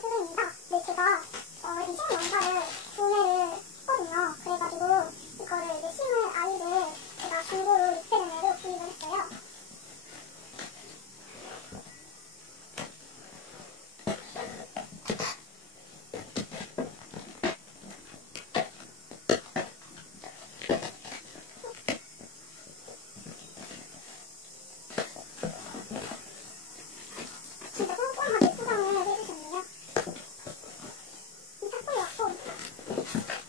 선생님입니다. 네, 제가 이제 심 원사를 구매를 했거든요. 그래가지고 이거를 이제 심을 아이를 제가 중고로 리페르메로 구입을 했어요. 진짜 꼼꼼하게 포장을 해주셨네요. 이 탁구이 왔고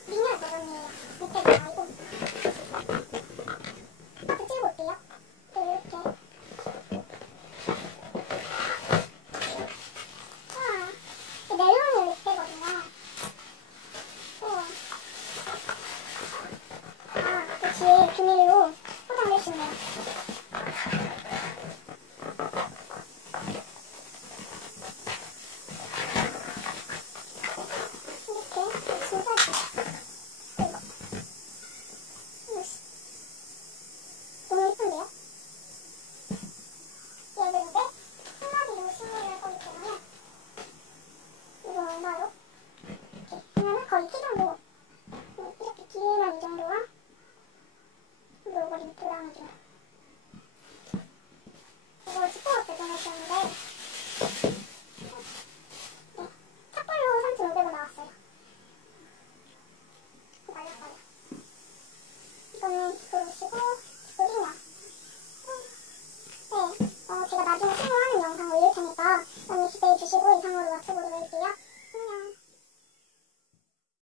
미니얼 버전이에요. 밑에가 아니고 하트 찍어볼게요. 이렇게 우와, 이 멜론을 립대거든요. 우와. 그 뒤에 비닐로 포장을 해주네요. 이렇게 진짜 너무 예쁜데요? 얘는 이제 한마디로 심의를 할 거기 때문에 이거 얼마로? 이렇게 하면은 거의 키 정도 이렇게 길이만 이 정도와 요거 링크랑 좀 이거 지퍼로 배송해주셨는데 네, 착불로 3,500원 나왔어요. 말렸어요. 이거는 기포로 쓰고